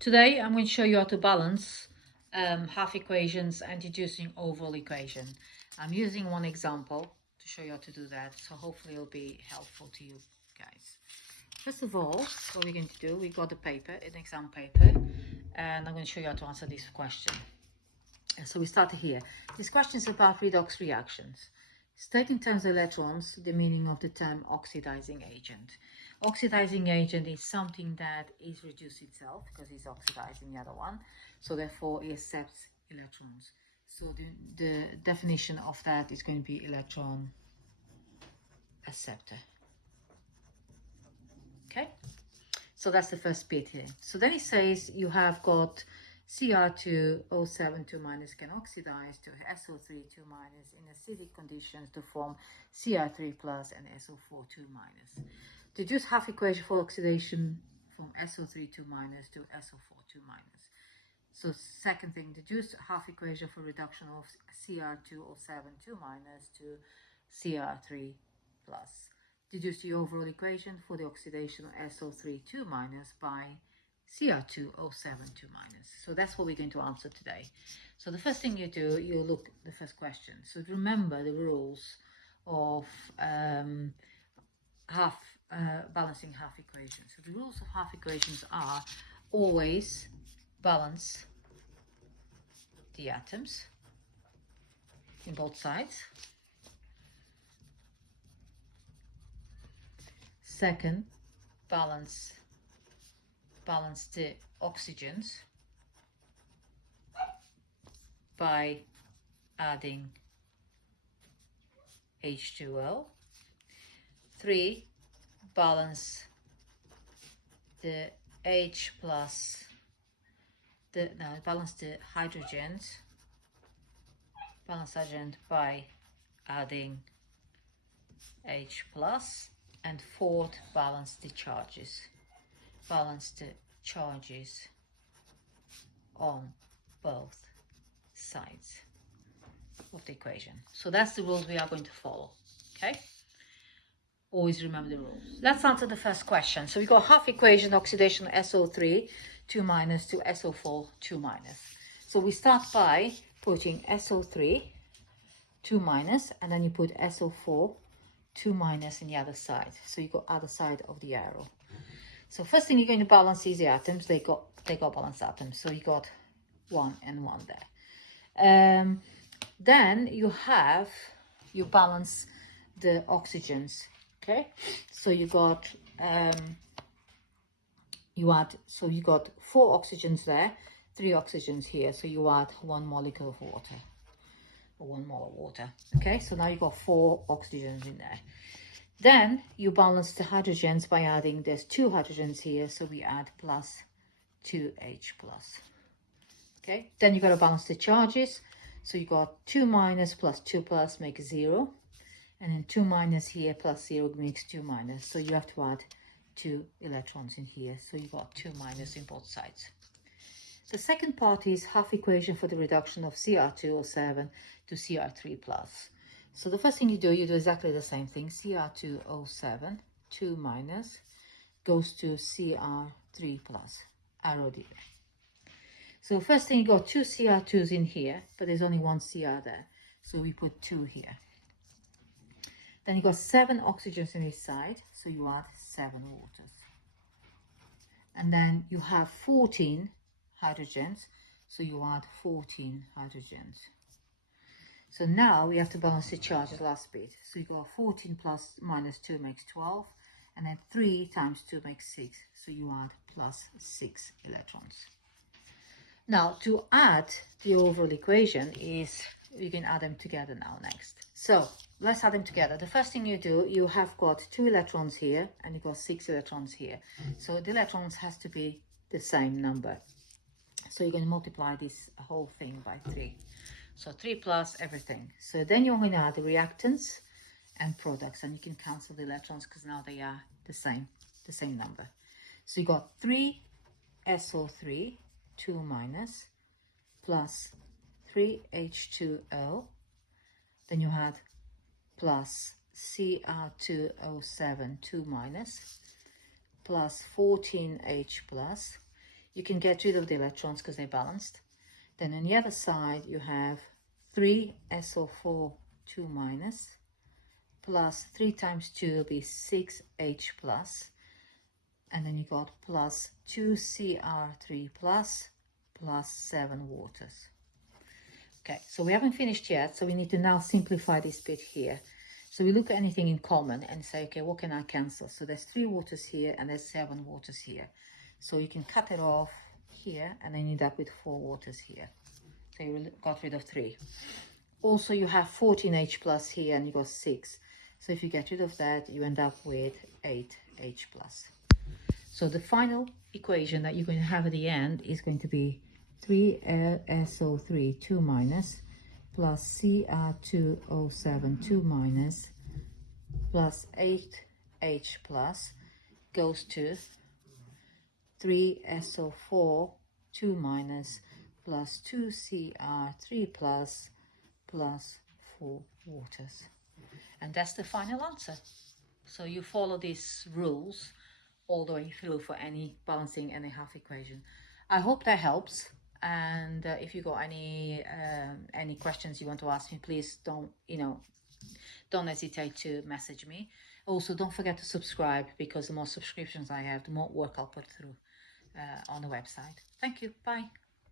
Today I'm going to show you how to balance half equations and deducing overall equation. I'm using one example to show you how to do that, so hopefully it'll be helpful to you guys. First of all, what we're going to do, we got a paper, an exam paper, and I'm going to show you how to answer this question. And so we start here. This question is about redox reactions. State in terms of electrons the meaning of the term oxidizing agent. Oxidizing agent is something that is reduced itself because it's oxidizing the other one, so therefore it accepts electrons. So the definition of that is going to be electron acceptor. Okay, so that's the first bit here. So then it says you have got Cr2O7 2 minus can oxidize to SO3 2 minus in acidic conditions to form Cr3 plus and SO4 2 minus. Deduce half equation for oxidation from SO3 2 minus to SO4 2 minus. So second thing, deduce half equation for reduction of Cr2O7 2 minus to Cr3 plus. Deduce the overall equation for the oxidation of SO3 2 minus by Cr2O7 2 minus. So that's what we're going to answer today. So the first thing you do, you look at the first question. So remember the rules of balancing half equations. So the rules of half equations are always balance the atoms in both sides. Second, balance the oxygens by adding H2O. 3, balance the H plus balance the hydrogens, balance agent by adding H plus. And 4th, balance the charges. Balance the charges on both sides of the equation. So that's the rules we are going to follow. Okay? Always remember the rules. Let's answer the first question. So we got half equation oxidation SO3 2 minus to SO4 2 minus. So we start by putting SO3 2 minus, and then you put SO4 2 minus in the other side. So you got other side of the arrow. So first thing you're going to balance these atoms. They got balanced atoms. So you got 1 and 1 there. Then you balance the oxygens. Okay, so you got you got 4 oxygens there, 3 oxygens here. So you add 1 molecule of water, or 1 mole of water. Okay, so now you got 4 oxygens in there. Then you balance the hydrogens by adding, there's 2 hydrogens here, so we add plus 2H plus. Okay, then you got to balance the charges. So you got 2 minus plus 2 plus makes 0. And then 2 minus here plus 0 makes 2 minus. So you have to add 2 electrons in here. So you got 2 minus in both sides. The second part is half equation for the reduction of Cr2O7 to Cr3 plus. So the first thing you do exactly the same thing. Cr2O7 2 minus goes to Cr3 plus. Arrow there. So first thing, you got 2 Cr2s in here, but there's only 1 Cr there. So we put 2 here. Then you got 7 oxygens in this side, so you add 7 waters. And then you have 14 hydrogens, so you add 14 hydrogens. So now we have to balance the charges, last bit. So you got 14 plus minus 2 makes 12, and then 3 times 2 makes 6, so you add plus 6 electrons. Now to add the overall equation is, you can add them together now next. So let's add them together. The first thing you do, you have got 2 electrons here and you got 6 electrons here. So the electrons has to be the same number. So you're going to multiply this whole thing by 3. So 3 plus everything. So then you're going to add the reactants and products, and you can cancel the electrons because now they are the same number. So you got 3 SO3 2 minus plus 3 H2O, then you had plus Cr2O7 2 minus plus 14H plus. you can get rid of the electrons because they're balanced. Then on the other side, you have 3SO4 2 minus, plus 3 times 2 will be 6H plus, and then you got plus 2Cr3 plus 7 waters. Okay, so we haven't finished yet, so we need to now simplify this bit here. So we look at anything in common and say, okay, what can I cancel? So there's 3 waters here and there's 7 waters here. So you can cut it off here and then you end up with 4 waters here. So you got rid of 3. Also, you have 14H plus here and you got 6. So if you get rid of that, you end up with 8H plus. So the final equation that you're going to have at the end is going to be 3SO3 2 minus plus Cr2O7 2 minus plus 8H plus goes to 3SO4 2 minus plus 2Cr3 plus 4 waters. And that's the final answer. So you follow these rules all the way through for any balancing and a half equation. I hope that helps. And if you got any questions you want to ask me, please don't hesitate to message me. Also, don't forget to subscribe, because the more subscriptions I have, the more work I'll put through on the website. Thank you. Bye.